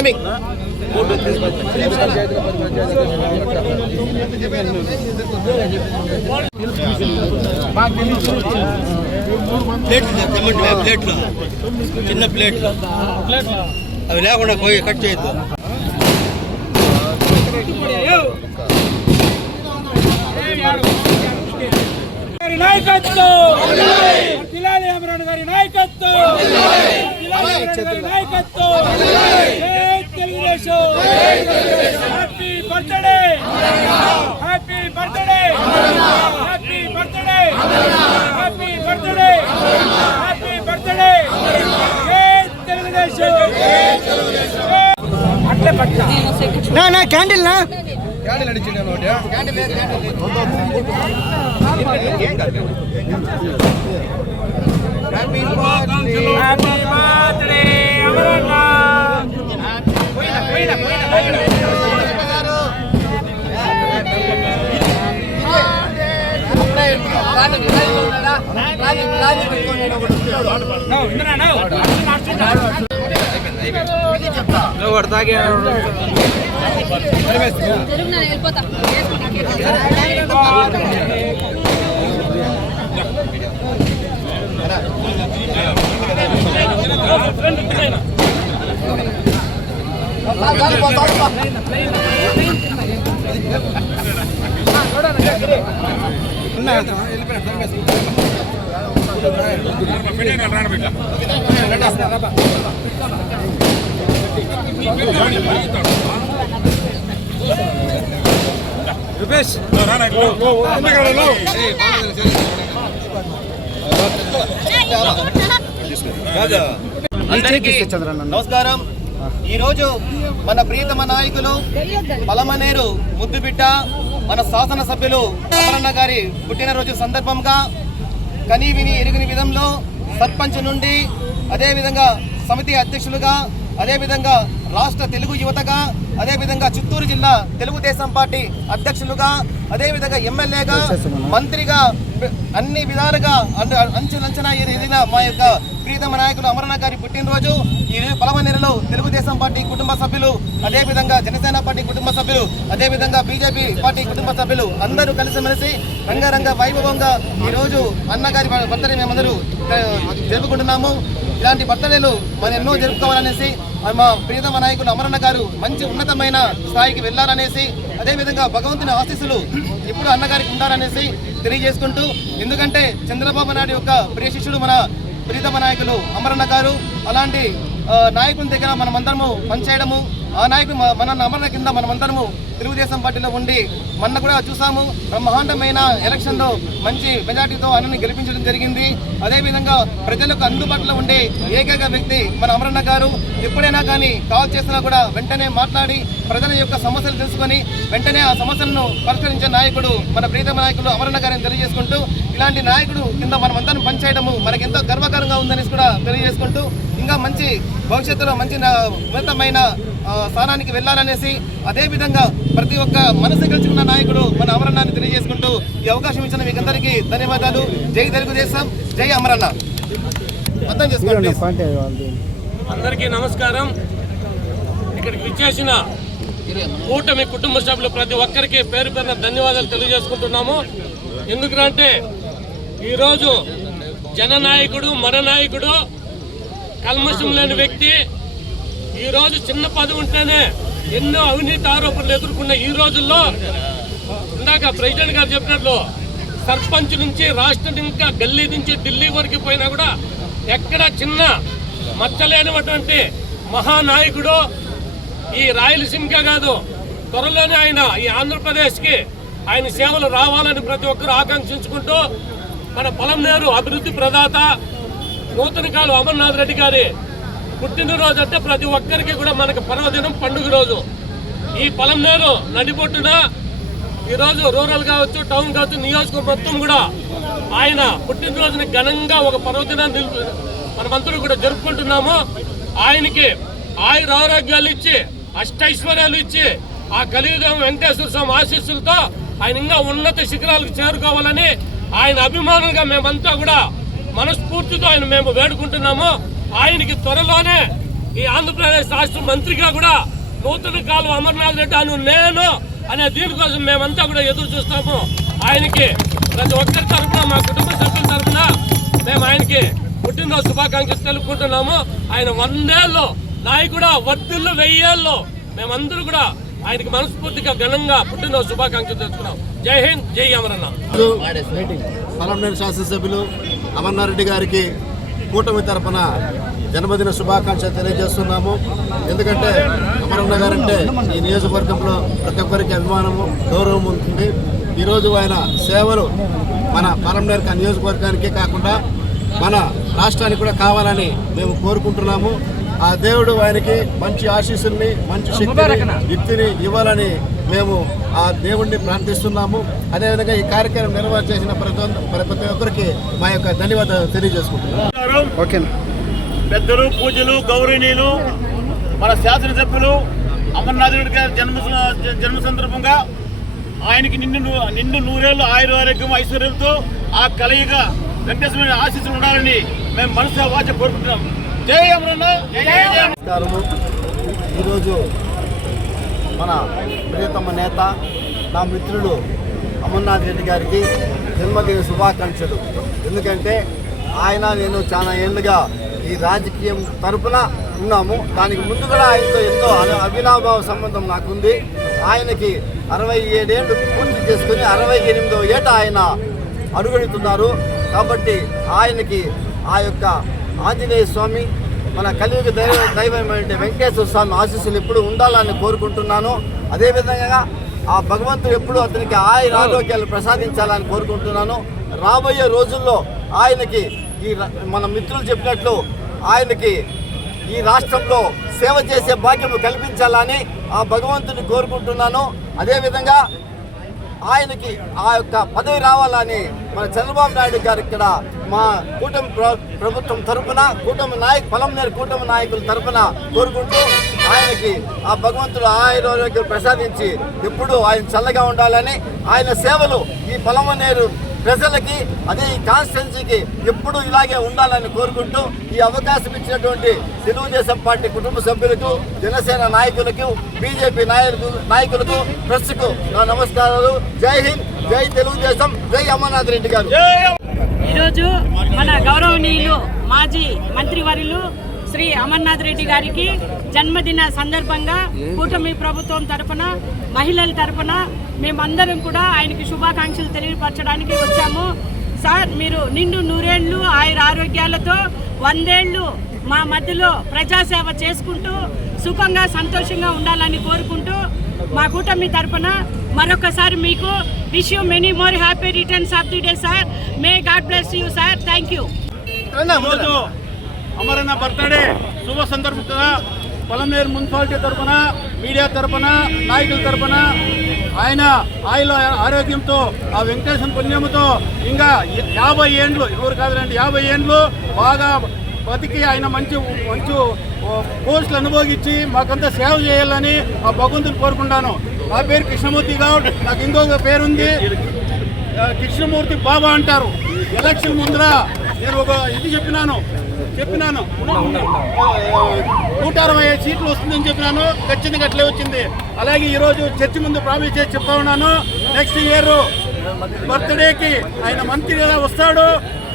Timing ప్లేట్లు చిన్న ప్లేట్లు అవి లేకుండా పోయి కట్ చేయొద్దు. నాయకత్వం జిల్లాలి అమరన్ గారి నాయకత్వం నాయకత్వం Telugu Desam. Happy birthday happy birthday happy birthday happy birthday happy birthday Telugu Desam. అట్లే పట్ట నా క్యాండిల్ నా క్యాండిల్ అడిచింది క్యాండిల్ హ్యాపీ బర్త్డే అమరన్న. నమస్కారం. ఈరోజు మన ప్రియతమ నాయకులు పలమనేరు ముద్దుబిడ్డ మన శాసనసభ్యులు అమరన్న గారి పుట్టినరోజు సందర్భంగా కని విని ఎరుగని విధంలో సర్పంచ్ నుండి అదేవిధంగా సమితి అధ్యక్షులుగా అదేవిధంగా రాష్ట్ర తెలుగు యువతగా అదేవిధంగా చిత్తూరు జిల్లా తెలుగుదేశం పార్టీ అధ్యక్షులుగా అదేవిధంగా ఎమ్మెల్యేగా మంత్రిగా అన్ని విధాలుగా అంచెలంచెనా ఎదిగిన మా యొక్క ప్రీతమ నాయకులు అమరన్న గారి పుట్టినరోజు ఈ పలమనేరులో తెలుగుదేశం పార్టీ కుటుంబ సభ్యులు అదేవిధంగా జనసేన పార్టీ కుటుంబ సభ్యులు అదేవిధంగా బీజేపీ పార్టీ కుటుంబ సభ్యులు అందరూ కలిసిమెలిసి రంగరంగ వైభవంగా ఈరోజు అన్నగారి బర్త్డే మేమందరూ జరుపుకుంటున్నాము. ఇలాంటి బర్త్డేలు మనం ఎన్నో జరుపుకోవాలనేసి మా ప్రియతమ నాయకులు అమరన్న గారు మంచి ఉన్నతమైన స్థాయికి వెళ్ళాలనేసి అదేవిధంగా భగవంతుని ఆశీస్సులు ఇప్పుడు అన్నగారికి ఉండాలనేసి తెలియజేసుకుంటూ, ఎందుకంటే చంద్రబాబు నాయుడు యొక్క ప్రియ శిష్యుడు మన ప్రియతమ నాయకులు అమరన్న గారు. అలాంటి నాయకుని దగ్గర మనమందరము పనిచేయడము, ఆ నాయకుడు మన అమరన్న కింద మనమందరము తెలుగుదేశం పార్టీలో ఉండి మొన్న కూడా చూసాము బ్రహ్మాండమైన ఎలక్షన్లో మంచి మెజార్టీతో ఆయనని గెలిపించడం జరిగింది. అదేవిధంగా ప్రజలకు అందుబాటులో ఉండే ఏకైక వ్యక్తి మన అమరన్న గారు. ఎప్పుడైనా కానీ కాల్ చేసినా కూడా వెంటనే మాట్లాడి ప్రజల యొక్క సమస్యలు తెలుసుకొని వెంటనే ఆ సమస్యలను పరిష్కరించే నాయకుడు మన ప్రియతమ నాయకుడు అమరన్న గారిని తెలియజేసుకుంటూ, ఇలాంటి నాయకుడు కింద మనమందరం పనిచేయడము మనకెంతో గర్వకారంగా ఉందనేసి కూడా తెలియజేసుకుంటూ, ఇంకా మంచి భవిష్యత్తులో మంచి ఉన్నతమైన స్థానానికి వెళ్ళాలనేసి అదేవిధంగా ప్రతి ఒక్క మనసు గెలుచుకున్న నాయకుడు మన అమరన్నాన్ని తెలియజేసుకుంటూ ఈ అవకాశం ఇచ్చిన మీకు అందరికీ ధన్యవాదాలు. జై తెలుగుదేశం, జై అమరన్న. అర్థం చేసుకోండి. అందరికీ నమస్కారం. ఇక్కడికి విచ్చేసిన కూటమి కుటుంబ సభ్యులు ప్రతి ఒక్కరికి పేరు పేరున ధన్యవాదాలు తెలియజేసుకుంటున్నాము. ఎందుకంటే ఈరోజు జననాయకుడు మన నాయకుడు కల్మషం లేని వ్యక్తి. ఈరోజు చిన్న పదవి ఉంటేనే ఎన్నో అవినీతి ఆరోపణలు ఎదుర్కొన్న ఈ రోజుల్లో ఇందాక ప్రెసిడెంట్ గారు చెప్పినట్లు సర్పంచ్ నుంచి రాష్ట్రం ఇంకా ఢిల్లీ నుంచి ఢిల్లీ వరకు పోయినా కూడా ఎక్కడ చిన్న మచ్చలేనటువంటి మహానాయకుడు ఈ రాయలసీమకే కాదు, త్వరలోనే ఆయన ఈ ఆంధ్రప్రదేశ్కి ఆయన సేవలు రావాలని ప్రతి ఒక్కరూ ఆకాంక్షించుకుంటూ మన పలమనేరు అభివృద్ధి ప్రదాత నూతనకాలు అమర్నాథ్ రెడ్డి గారి పుట్టినరోజు అంటే ప్రతి ఒక్కరికి కూడా మనకు పర్వదినం, పండుగ రోజు. ఈ పలమనేరు నడిబొట్టున ఈరోజు రూరల్ కావచ్చు, టౌన్ కావచ్చు, నియోజకవర్గం మొత్తం కూడా ఆయన పుట్టినరోజుని ఘనంగా ఒక పర్వదినాన్ని మనమందరూ కూడా జరుపుకుంటున్నాము. ఆయనకి ఆయుర ఆరోగ్యాలు ఇచ్చి అష్టైశ్వర్యాలు ఇచ్చి ఆ కలియుగం వెంకటేశ్వర స్వామి ఆశీస్సులతో ఆయన ఇంకా ఉన్నత శిఖరాలకు చేరుకోవాలని ఆయన అభిమానులుగా మేమంతా కూడా మనస్ఫూర్తితో ఆయన మేము వేడుకుంటున్నాము. ఆయనకి త్వరలోనే ఈ ఆంధ్రప్రదేశ్ రాష్ట్ర మంత్రిగా కూడా నూతన కాలువ అమర్నాథ్ రెడ్డి అను నేను అనే దీనికోసం మేమంతా కూడా ఎదురు చూస్తాము. ఆయనకి ప్రతి ఒక్కరి తరఫున, మా కుటుంబ సభ్యుల తరఫున మేము ఆయనకి పుట్టినరోజు శుభాకాంక్షలు తెలుపుకుంటున్నాము. ఆయన 100 ఏళ్ళు నాయకుడు, వర్తిల్లు 1000 ఏళ్ళు మేమందరూ కూడా ఆయనకి మనస్ఫూర్తిగా ఘనంగా పుట్టినరోజు శుభాకాంక్షలు తెలుసుకున్నాం. జై హింద్, జై అమరన్న. పలమనేరు శాసనసభ్యులు అమర్నాథ్ రెడ్డి గారికి కూటమి తరపున జన్మదిన శుభాకాంక్షలు తెలియజేస్తున్నాము. ఎందుకంటే అమరన్న గారంటే ఈ నియోజకవర్గంలో ప్రతి ఒక్కరికి అభిమానము, గౌరవం ఉంటుంది. ఈరోజు ఆయన సేవలు మన పలమనేరు నియోజకవర్గానికే కాకుండా మన రాష్ట్రానికి కూడా కావాలని మేము కోరుకుంటున్నాము. ఆ దేవుడు ఆయనకి మంచి ఆశీస్సుల్ని, మంచి శక్తిని, యుక్తిని ఇవ్వాలని మేము ఆ దేవుణ్ణి ప్రార్థిస్తున్నాము. అదేవిధంగా ఈ కార్యక్రమం నిర్వహించేసిన ప్రతి ఒక్కరికి మా యొక్క ధన్యవాదాలు తెలియజేసుకుంటున్నాం. ఓకే. పెద్దలు, పూజలు, గౌరవనీయులు, మన శాసనసభ్యులు అమర్నాథ్ రెడ్డి గారి జన్మ సందర్భంగా ఆయనకి నిండు 100 ఏళ్ళు ఆరోగ్యం, ఐశ్వర్యంతో ఆ కలయిక వెంకటేశ్వర ఆశీస్సులు ఉండాలని మేము మనసుగా వాచ కోరుకుంటున్నాం. జై అమరన్న. నమస్కారము. ఈరోజు మన ప్రియతమ నేత, నా మిత్రుడు అమర్నాథ్ రెడ్డి గారికి జన్మదిన శుభాకాంక్షలు. ఎందుకంటే ఆయన నేను చాలా ఏళ్ళుగా ఈ రాజకీయం తరపున ఉన్నాము. దానికి ముందు కూడా ఆయనతో ఎంతో అవినాభావ సంబంధం నాకుంది. ఆయనకి 67 ఏళ్ళు పూర్తి చేసుకుని 68వ ఏట ఆయన అడుగడుతున్నారు. కాబట్టి ఆయనకి ఆ యొక్క ఆంజనేయ స్వామి, మన కలియుగ దైవమైన వెంకటేశ్వర స్వామి ఆశీస్సులు ఎప్పుడు ఉండాలని కోరుకుంటున్నాను. అదేవిధంగా ఆ భగవంతుడు ఎప్పుడు అతనికి ఆరోగ్యాలు ప్రసాదించాలని కోరుకుంటున్నాను. రాబోయే రోజుల్లో ఆయనకి మన మిత్రులు చెప్పినట్లు ఆయనకి ఈ రాష్ట్రంలో సేవ చేసే భాగ్యము కల్పించాలని ఆ భగవంతుని కోరుకుంటున్నాను. అదేవిధంగా ఆయనకి ఆ యొక్క పదవి రావాలని మన చంద్రబాబు నాయుడు గారు ఇక్కడ మా కూటమి ప్రభుత్వం తరఫున, పలమనేరు కూటమి నాయకుల తరఫున కోరుకుంటూ ఆయనకి ఆ భగవంతుడు ఆరోగ్యం ప్రసాదించి ఎప్పుడు ఆయన చల్లగా ఉండాలని, ఆయన సేవలు ఈ పలమనేరు ప్రజలకి, అదే ఈ కాన్స్టిట్యున్సీకి ఎప్పుడు ఇలాగే ఉండాలని కోరుకుంటూ ఈ అవకాశం ఇచ్చినటువంటి తెలుగుదేశం పార్టీ కుటుంబ సభ్యులకు, జనసేన నాయకులకు, బీజేపీ నాయకులకు, ప్రెస్కు నా నమస్కారాలు. జై హింద్, జై తెలుగుదేశం, జై అమర్నాథ్ రెడ్డి గారు. ఈరోజు మన గౌరవనీయులు మాజీ మంత్రివర్యులు శ్రీ అమర్నాథ్ రెడ్డి గారికి జన్మదిన సందర్భంగా కూటమి ప్రభుత్వం తరఫున, మహిళల తరఫున మేమందరం కూడా ఆయనకి శుభాకాంక్షలు తెలియపరచడానికి వచ్చాము. సార్, మీరు నిండు 100 ఏళ్ళు ఆరోగ్యాలతో 100 ఏళ్ళు మా మధ్యలో ప్రజాసేవ చేసుకుంటూ సుఖంగా, సంతోషంగా ఉండాలని కోరుకుంటూ మా కూటమి తరఫున మరొకసారి మీకు wish you many more happy returns of the day sir. May God bless you sir. Thank you. Amaranna birthday శుభ సందర్భంగా పలమనేరు మున్సిపాలిటీ తరఫున, మీడియా తరఫున, నాయకుల తరఫున ఆయన ఆరోగ్యంతో, ఆ వెంకటేశ్వర పుణ్యముతో ఇంకా 50 ఏండ్లు, ఎవరు కాదులండి 50 ఏండ్లు బాగా బతికి ఆయన మంచి పోస్టులు అనుభవించి మాకంతా సేవ చేయాలని ఆ భగవంతుని కోరుకుంటాను. నా పేరు కృష్ణమూర్తి గౌడ్. నాకు ఇంకొక పేరుంది, కృష్ణమూర్తి బాబా అంటారు. ఎలక్షన్ ముందర నేను ఒక ఇది చెప్పినాను 160 సీట్లు వస్తుందని చెప్పినాను. ఖచ్చితంగా అట్లే వచ్చింది. అలాగే ఈరోజు చర్చి ముందు ప్రామిస్ చేసి చెప్తా ఉన్నాను, నెక్స్ట్ ఇయర్ బర్త్డేకి ఆయన మంత్రిగా వస్తాడు.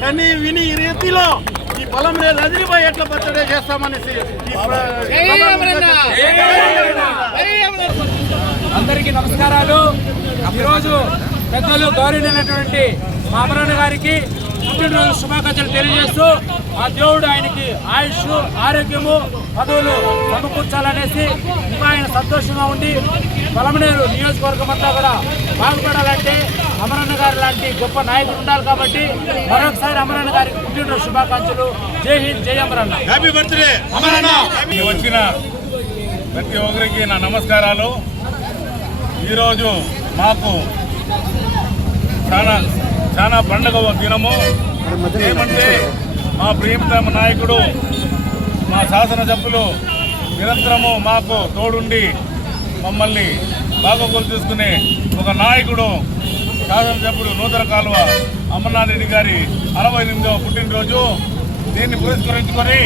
కానీ విని ఈ రీతిలో ఈ పలమనేరు అదిరిపోయి ఎట్లా బర్త్డే చేస్తామనేసి అందరికీ నమస్కారాలు. ఈరోజు పెద్దలు గౌరవనీయులైనటువంటి మా అమరన్న గారికి పుట్టినరోజు శుభాకాంక్షలు తెలియజేస్తూ ఆ దేవుడు ఆయనకి ఆయుష్, ఆరోగ్యము, పదవులు సమకూర్చాలనేసి ఇంకా ఆయన సంతోషంగా ఉండి పలమనేరు నియోజకవర్గం అంతా కూడా బాగుపడాలంటే అమరన్న గారు లాంటి గొప్ప నాయకులు ఉండాలి. కాబట్టి మరొకసారి అమరన్న గారికి పుట్టినరోజు శుభాకాంక్షలు. జై హింద్, జై అమరన్న. Happy birthday Amaranna. వచ్చిన ప్రతి ఒక్కరికి నా నమస్కారాలు. ఈరోజు మాకు చాలా పండుగ దినము. ఏమంటే మా ప్రియతమ నాయకుడు, మా శాసనసభ్యులు నిరంతరము మాకు తోడుండి మమ్మల్ని బాగోగులు తీసుకునే ఒక నాయకుడు, శాసనసభ్యుడు నూతన కాలువ అమర్నాథ్ రెడ్డి గారి 68వ పుట్టినరోజు. దీన్ని పురస్కరించుకొని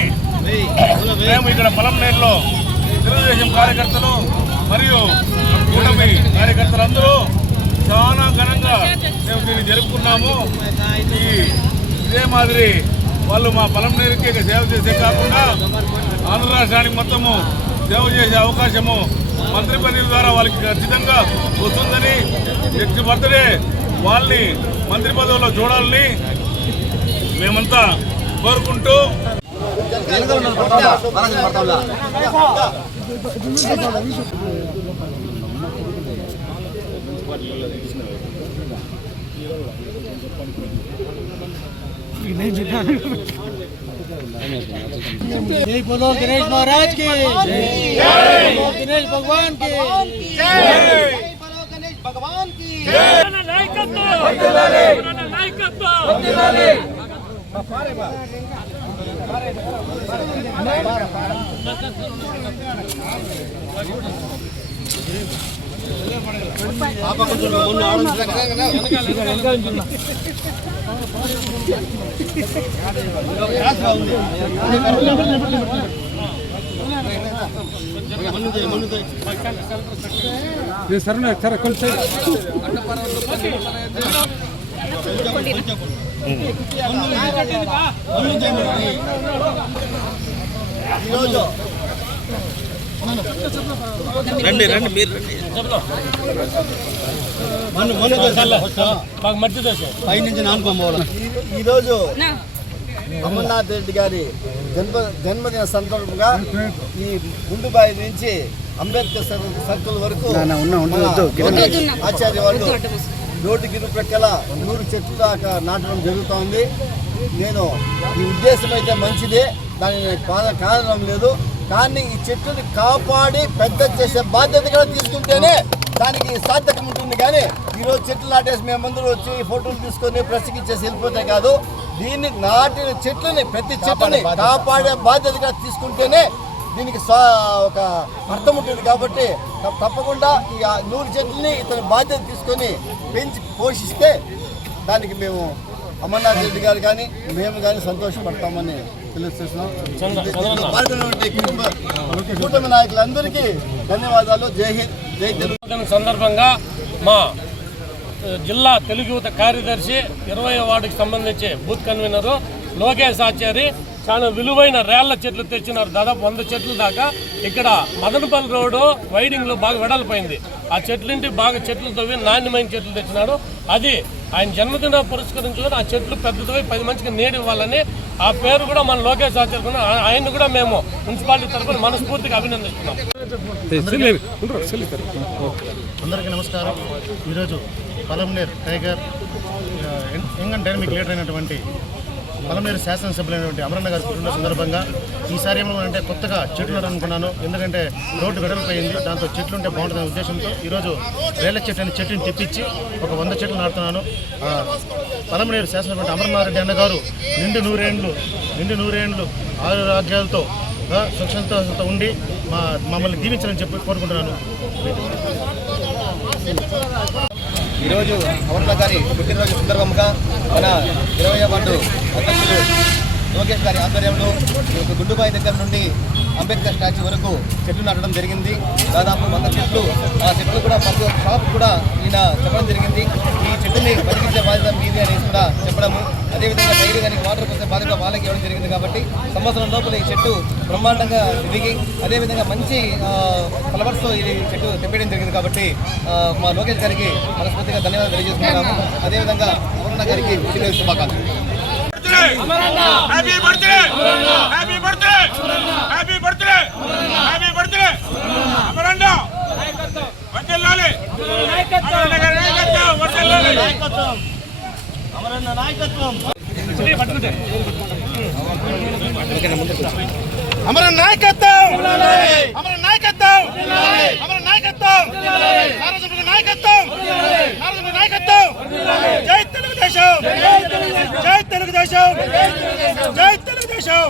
మేము ఇక్కడ పలంనేరులో తెలుగుదేశం కార్యకర్తలు మరియు కూటమి కార్యకర్తలందరూ చాలా ఘనంగా మేము దీన్ని జరుపుకున్నాము. ఇదే మాదిరి వాళ్ళు మా పలంనేరుకి సేవ చేసే కాకుండా ఆంధ్ర రాష్ట్రానికి మొత్తము సేవ చేసే అవకాశము మంత్రి పదవి ద్వారా వాళ్ళకి ఖచ్చితంగా వస్తుందని నెక్స్ట్ బర్త్డే వాళ్ళని మంత్రి పదవిలో చూడాలని మేమంతా కోరుకుంటూ जय बोलो गणेश महाराज की जय, गणेश भगवान की जय, बोलो गणेश भगवान की రండి రండి మీరు ఈరోజు అమర్నాథ్ రెడ్డి గారి జన్మదిన సందర్భంగా ఈ గుండుబాయి నుంచి అంబేద్కర్ సర్కిల్ వరకు ఆచార్య వాళ్ళు రోడ్డుకి ఇరుప్రక్కల 100 చెట్లు దాకా నాటడం జరుగుతోంది. నేను ఈ ఉద్దేశం అయితే మంచిదే, దాని కారణం లేదు. కానీ ఈ చెట్టుని కాపాడి పెద్ద చేసే బాధ్యత కూడా తీసుకుంటేనే దానికి సార్థకం ఉంటుంది. కానీ ఈరోజు చెట్లు నాటేసి మేమందరూ వచ్చి ఫోటోలు తీసుకొని ప్రెస్కి ఇచ్చేసి వెళ్ళిపోతే కాదు, దీన్ని నాటిన చెట్లని ప్రతి చెట్టుని కాపాడే బాధ్యతగా తీసుకుంటేనే దీనికి ఒక అర్థం ఉంటుంది. కాబట్టి తప్పకుండా ఈ 100 చెట్లని ఇతని బాధ్యత తీసుకొని పెంచి పోషిస్తే దానికి మేము అమర్నాథ్ రెడ్డి గారు కానీ మేము కానీ సంతోషపడతామని తెలియజేస్తున్నాం. కూటమి నాయకులందరికీ ధన్యవాదాలు. జై హింద్, జై తెలుగు. సందర్భంగా మా జిల్లా తెలుగు యువత కార్యదర్శి 20వ వార్డుకి సంబంధించి బూత్ కన్వీనరు లోకేష్ ఆచారి చాలా విలువైన రేళ్ల చెట్లు తెచ్చినారు. దాదాపు 100 చెట్లు దాకా. ఇక్కడ మదనపల్లి రోడ్డు వైడింగ్లో బాగా వెడల్పోయింది. ఆ చెట్లింటి బాగా చెట్లు తవ్వి నాణ్యమైన చెట్లు తెచ్చినాడు. అది ఆయన జన్మదిన పురస్కరించుకొని ఆ చెట్లు పెద్దవి 10 మందికి నీడ ఇవ్వాలని ఆ పేరు కూడా మన లోకేష్ ఆచార్య ఆయన్ని కూడా మేము మున్సిపాలిటీ తరఫున మనస్ఫూర్తిగా అభినందిస్తున్నాం. అందరికీ నమస్కారం. ఈరోజు Palamaner tiger young and dynamic leader అయినటువంటి పలంనేరు శాసనసభ్యులైనటువంటి అమరన్న గారి పుట్టిన సందర్భంగా ఈసారి ఏమనుకున్నానంటే కొత్తగా చెట్లు నాటాలనుకున్నాను. ఎందుకంటే రోడ్డు వెడల్పోయింది, దాంతో చెట్లు ఉంటే బాగుంటుందనే ఉద్దేశంతో ఈరోజు రేళ్ల చెట్టుని తెప్పించి ఒక 100 చెట్లు నాటుతున్నాను. పలంనేరు శాసనసభ్యుడు అమరనాథ్ రెడ్డి అన్నగారు నిండు నూరేండ్లు ఆరోగ్యాలతో సుఖంతో ఉండి మమ్మల్ని దీవించాలని చెప్పి కోరుకుంటున్నాను. ఈరోజు అమర్నాథ్ గారి పుట్టినరోజు సందర్భంగా మన 20వ వార్డు అధ్యక్షులు లోకేష్ గారి ఆధ్వర్యంలో గుండుబాయి దగ్గర నుండి అంబేద్కర్ స్టాచ్యూ వరకు చెట్లు నాటడం జరిగింది. దాదాపు 100 చెట్లు. ఆ చెట్లు కూడా ప్రతి ఒక్క షాప్ కూడా ఈయన చెప్పడం జరిగింది. ఈ చెట్టుని బతికించే బాధ్యత మీది అనేసి కూడా చెప్పడము, అదేవిధంగా డైరీ కానీ వాటర్ పోసే బాధ్యత వాళ్ళకి ఇవ్వడం జరిగింది. కాబట్టి సంవత్సరం లోపల ఈ చెట్టు బ్రహ్మాండంగా ఎదిగి అదేవిధంగా మంచి ఫ్లవర్స్తో ఇది చెట్టు తెప్పేయడం జరిగింది. కాబట్టి మా లోకేష్ గారికి మనస్ఫూర్తిగా ధన్యవాదాలు తెలియజేస్తున్నాము. అదేవిధంగా అమరన్న గారికి పుట్టినరోజు శుభాకాంక్షలు. Happy birthday, happy birthday, happy birthday, happy birthday. Amaranna వర్ధిల్లాలి, అమరన్న గారి నాయకత్వం వర్ధిల్లాలి. అమరన్న నాయకత్వం. అమరన్న నాయకత్వం, అమరన్న నాయకత్వం, అమరన్న నాయకత్వం, నారసింహ నాయకత్వం, నారసింహ నాయకత్వం. జై తెలుగుదేశం, జై తెలుగుదేశం, జై తెలుగుదేశం.